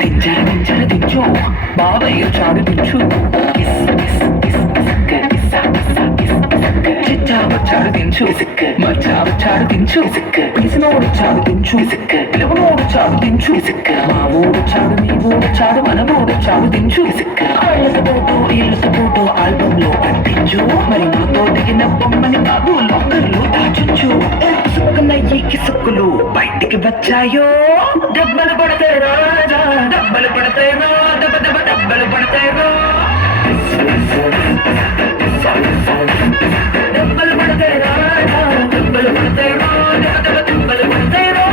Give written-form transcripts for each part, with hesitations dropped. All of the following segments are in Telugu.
దించు దించర దించు బావయ్య చాడు దించు చిచ్చావచ్చాడు దించు మచ్చావచ్చాడు దించు పిసినోడు చాడు దించు పిలవనోడు చాడు దించు మా ఊడు చాడు మీ ఊడు చాడు మన ఊడు చాడు దించు ఇళ్ళతో ఫోటో ఆల్బమ్ లో అంటించు మరి నాతో దిగిన బొమ్మని బాబు లోకర్లు దాచుంచు సుక్కునయ్యి కిసుక్కులు బయటికి వచ్చాయో దెబ్బలు పడతాయి రాజా దెబ్బలు పడతాయి రా దెబ్బ దెబ్బ దెబ్బలు పడతాయి రా దెబ్బలు పడతాయి రాజా దెబ్బలు పడతాయి రా దెబ్బ దెబ్బ దెబ్బలు పడతాయి రా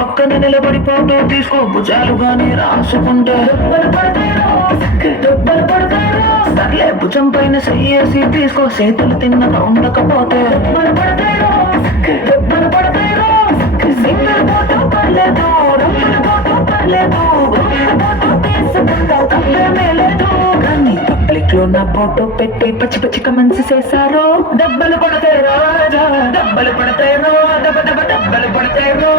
పక్కన నిలబడి ఫోటో తీసుకో భుజాలుగానే రాసుకుంటే సర్లే భుజం పైన చెయ్యేసి తీసుకో చేతులు తిన్నగా ఉండకపోతే సింగిల్ ఫోటో పర్లేదు డబ్బులు ఫోటో పర్లేదు తీసుకుంటావు తప్పేమీ లేదు కానీ పబ్లిక్ లో నా ఫోటో పెట్టి పచ్చి పచ్చి కమెంట్స్ చేశారు దెబ్బలు పడతాయి రాజా దెబ్బలు పడతాయి రో దెబ్బ దెబ్బ దెబ్బలు పడతాయి రో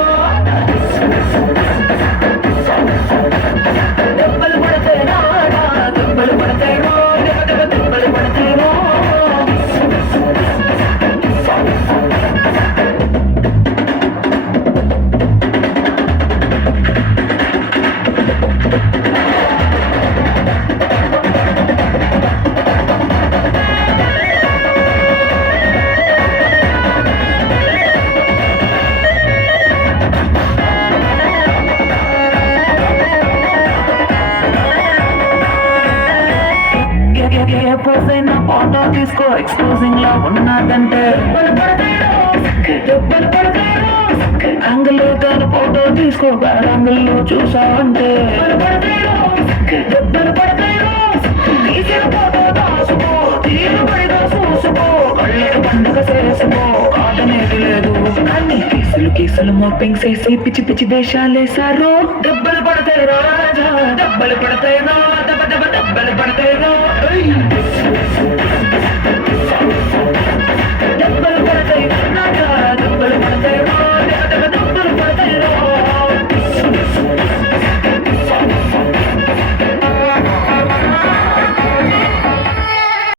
దెబ్బలు పడతాయి రాజా దెబ్బలు పడతాయి రో దెబ్బ దెబ్బ దెబ్బలు పడతాయి రో పోసైనా ఫోటో తీసుకో ఎక్స్పోజింగ్ లా ఉన్నదంటే యాంగిల్ దాని ఫోటో తీసుకో బ్యాడ్ యాంగిల్ లో చూసావంటే పండుగ చేసుకో కాదనేది లేదు కానీ కీసులు మోపింగ్ చేసి పిచ్చి పిచ్చి వేషాలేసారు దెబ్బలు పడతాయి రాజా దెబ్బలు పడతాయి రా దెబ్బ దెబ్బ దెబ్బలు పడతాయి రా